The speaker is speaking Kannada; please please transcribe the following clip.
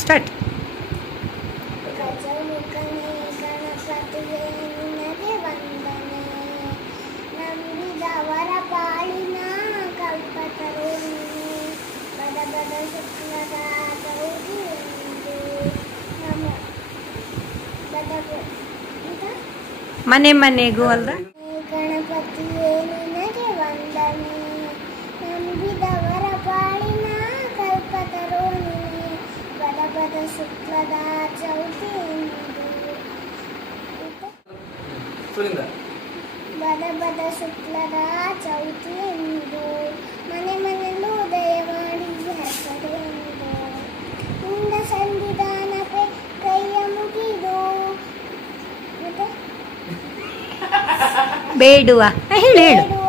ಸ್ಟಾರ್ಟ್. ಗಜಮುಖನೇ ಗಣಪತಿಯೇ ನಿನಗೆ ವಂದನೆ, ನಂಬಿದವರ ಪಾಲಿನ ಕಲ್ಪತರು ನೀನೆ, ಬದ ಬದ ಶುಕ್ಲದ ಚೌತಿ ಎಂದು ನಮ ಬದ ಮನೆ ಮನೆಗೂ ಅಲ್ದ. ಗಣಪತಿಯೇ ನಿನಗೆ ವಂದನೆ, ನಂಬಿದವರ ಪಾಲಿನ ಕಲ್ಪತರು ನೀನೆ, ಬದ ಬದ ಶುಕ್ಲದ ಚೌತಿ ಎಂದು ಬದ ಬದ ಶುಕ್ಲದ ಚೌತಿ ಎಂದು ಮನೆ ಮನೆಯಲ್ಲೂ ಉದಯ ಮಾಡಿ ಹೆಸರು ಎಂದು ನಿನ್ನ ಸಂವಿಧಾನಕ್ಕೆ ಕೈಯ ಮುಗಿದು ಬೇಡುವ ಹೇಳು ಹೇಳು.